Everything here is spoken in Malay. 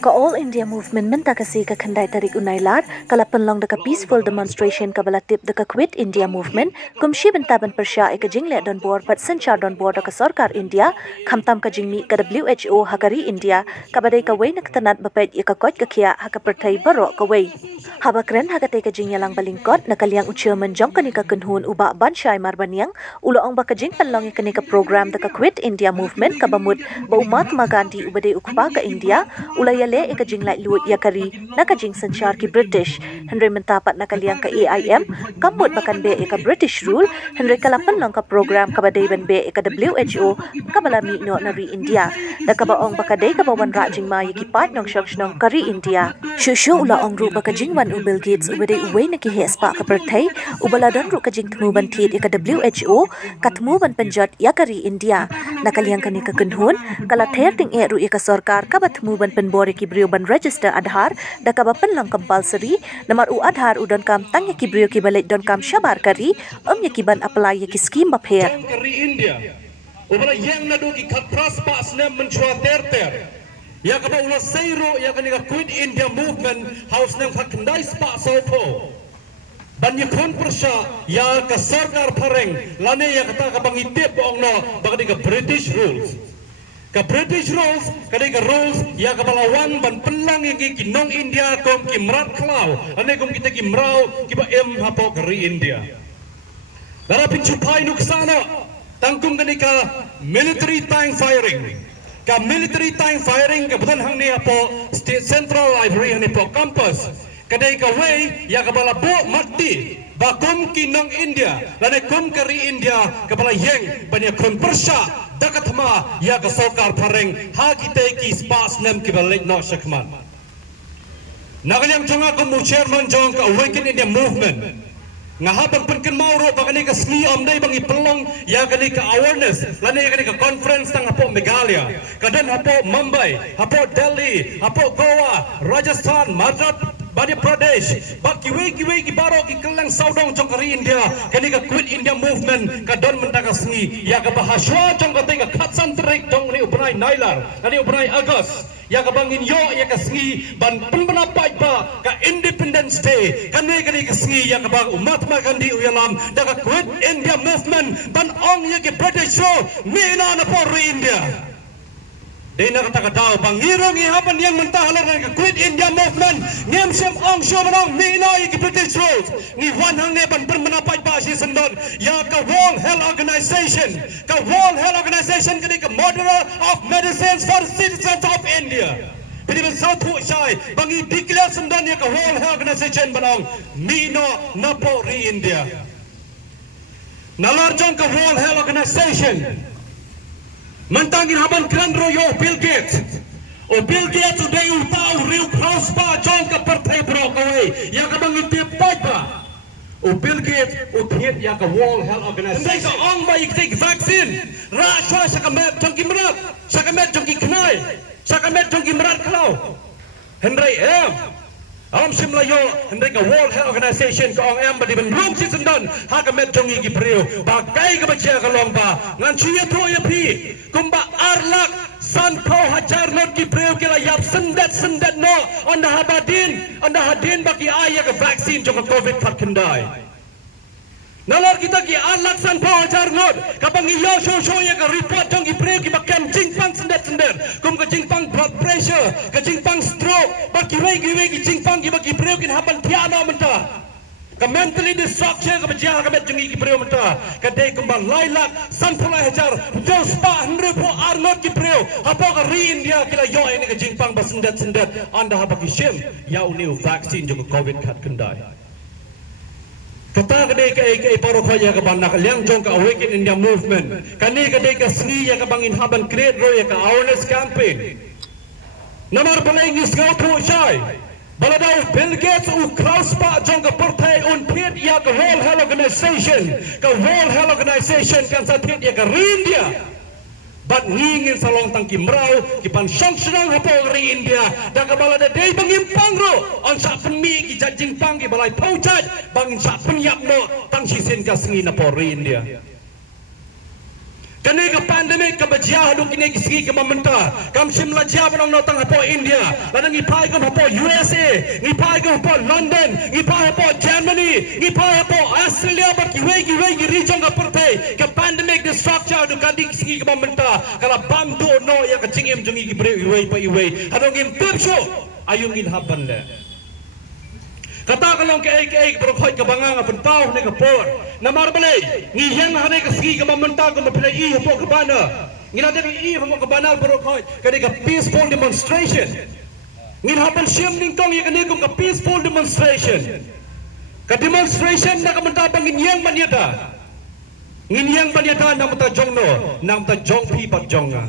Ka All India Movement menta kasi ka khandai tarik unailat kala penlong deka peaceful demonstration ka balatip deka Quit India Movement kumshi bentaban persya eka jingle don board pat senchar don board deka sarkar India khamtam ka jingmi ka WHO hakari India ka badai ka wei nak tanat bapet eka kot ka khia haka perthai baro ka wei habakren hakate ka jing yalang balingkot nakaliang uchairman jong kanika kunhun uba banshai marbaniang ulo ang baka jing penlong kanika program deka Quit India Movement ka bamut ba Mahatma Gandhi ubade ukpa ka India ulayale eka jing lai luot yakari naka jing sanchar ki British Henry mentapat nakaliang ka AIM kambut bakan be eka British rule Henry kalapan lang ka program ka badai ban be eka WHO ka balami no nari India da ka baong bakadai ka bawan ra jing ma yaki part nong shok nong kari India shushu ula ong ru baka jing wan Bill Gates ubade uway naki hespa ka perthai ubaladan ru ka jing tmu ban thit eka WHO katmu ban penjat yakari India nakaliang kani ka kunhun kala ther ting e ru eka sarkar ka batmu ban penbore ki brio ban register Aadhaar da ka bapan lang compulsory namar u Aadhaar udan kam tang ki brio ki balet don kam shabar kari yaki ban apply yaki scheme bapher kari India ubala yang nadu ki khatras pa snem menchua ter ya ka ba ulo seiro ya ka ni ka Quit India Movement house nem khandai spa sopo banyak kon persya ya ka sarkar pareng lane ya kata ka bangitip ong no bakadi ka British rules ka British rules kadai ka rules ya ka balawan ban pelang yang ki nong India kom ki mrat klau ane kom kita ki mrau ki ba em hapo kari India dara pinchupai nuksana tangkum kadai ka military tank firing ka bukan hang ni hapo state central library ni po campus kadai ka way ya ka bala bo mati ba kom ki nong India lane kom kari India ka bala yeng banyak kon persya dakat ma ya ka sarkar pareng ha kita ki spas nem ki balik no shakman nagalyang jonga ko mu chairman jong ka Awaken India Movement nga habang penken mauro bakani ka sni amdai bangi pelong ya kani ka awareness lani kani ka conference tang hapo Meghalaya kadan hapo Mumbai hapo Delhi hapo Goa Rajasthan Madhya Pradesh baki we ki baro ki kelang saudong jong kari India kani ka Quit India Movement kadon mentaka sni ya ka bahaswa jong ka tega khatsan trik dong ni ubnai nailar ani ubnai August ya ka bangin yo ya ka sngi ban penpendapat ba ka Independence Day kani ka sngi ya ka bang Mahatma Gandhi uyalam da ka Quit India Movement ban ong ya ki British show mina na por India dena kata ka daw bangirong ihapan yang mentahalan ka Quit India Movement ngem sem ong show manong mina ya ki British show ni wan hang ne ban penpendapat ba si sendon ya ka World Health Organization kani ka Moderate of Medicines for Citizens of India Pwede ba sa po siya bangi declare sendon ya ka World Health Organization banong mino na po ri India nalarjong ka World Health Organization mantangin haban kran royo Bill Gates uday utau riu cross pa jong ka pertai bro kawai ya ka bangi tipaj ba Bill Gates thiet ya ka World Health Organization ka ong ba ik vaccine ra chwa sa ka met jong ki mrat sa ka met jong ki knai sa ka met jong ki mrat klau Henry Am simlayo Henry ka World Health Organization ka ong em ba di ben rum si sendon ha ka met jong ki priu bagai ka ba siya ka long ba ngan chiya to ya pi kumba arlak san ko hajar not ki priu kila yap sendat no anda hadin baki aya ka vaccine jong ka COVID kendai nalar kita ki alak san po hajar not kapang iyo show ya ka report jong ki priu ki bakam jingpang sendat kum ka jingpang blood pressure ka jingpang stroke baki wei ki jingpang ki baki priu kin haban tiano menta ka mentally destruction ka bajia ka met jong ki priu menta ka dei kumbang lailak san po hajar jo spa henry po arnot ki priu hapo ka ri India kila yo ini ka jingpang ba sendat anda habaki shim ya uniu vaccine jong COVID kendai kata kadai ka paro khaya ka ban nakaliang jong ka Awaken India Movement kani kadai ka sni ya ka bangin haban create ro ya ka awareness campaign namar balai ngis ga tho chai baladau Bill Gates kraus pa jong ka partai thiet ya ka World Health Organization kan sa thiet ya ka India bat ngingin salong tang kimrau kipan song senang hapo ri India da ka balada dei bangimpang ro on sa penmi ki jajing pang ki balai paujat bangin sa penyap no tang sisen ka sengi na por ri India Kani ka pandemic ka bajia hadu kini sigi ka mamenta kam shimla jia banang notang hapo India lanang ipai kam hapo USA ipai kam hapo London ipai hapo Germany ipai hapo Australia but kiwe region ka pertai ka pandemic the structure hadu kadi sigi ka mamenta kala bam do no ya ka chingim jungi ki bre iwe hadong im pipsho ayung in haban le kata kalong ke ek berkhoi ke bangang apan pau ne ke por na mar balai ngi yang hane ke sigi ke mamenta ko mapilai I hapo ke bana ngina de I hapo ke bana berkhoi ke ka peaceful demonstration ngin hapan siam ning tong ye ke ka peaceful demonstration ka demonstration na ka menta bang ngin yang manyata nam ta jongno nam ta jong pi pat jonga